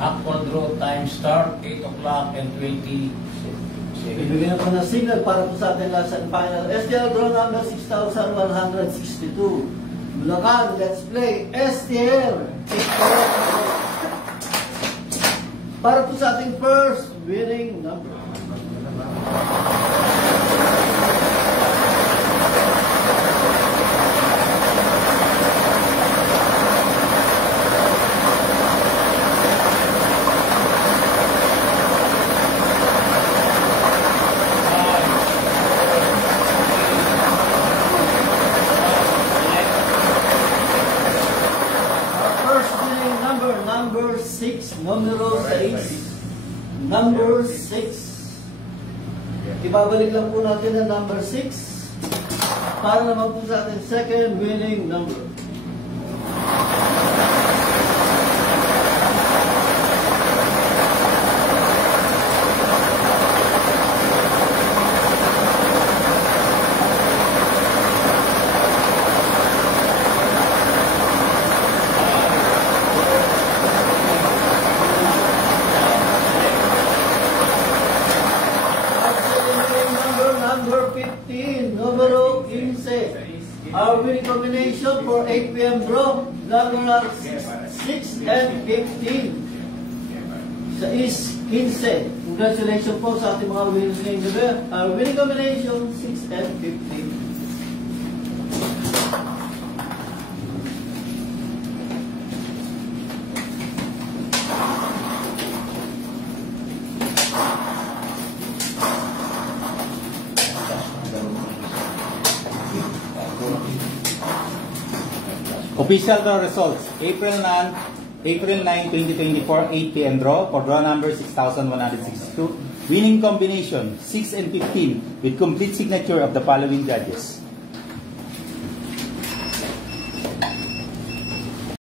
Actual draw time start 8 o'clock and 20. Ibigyan ko na signal para po sa ating last and final. STL draw number 6,162. Bulacan, let's play STL. Para po sa ating first winning number. Number 6, numero 6. Number 6. Ibabalik lang po natin ang number 6 para naman po sa ating second winning number. Number 15, numero 15. Our winning combination for 8 p.m. draw, number 6 and 15. Sa is 15. Congratulations po sa ating mga winners ngayong gabi. Our winning combination 6 and 15. Official draw results, April 9, 2024, 8 p.m. draw for draw number 6,162. Winning combination 6 and 15 with complete signature of the following judges.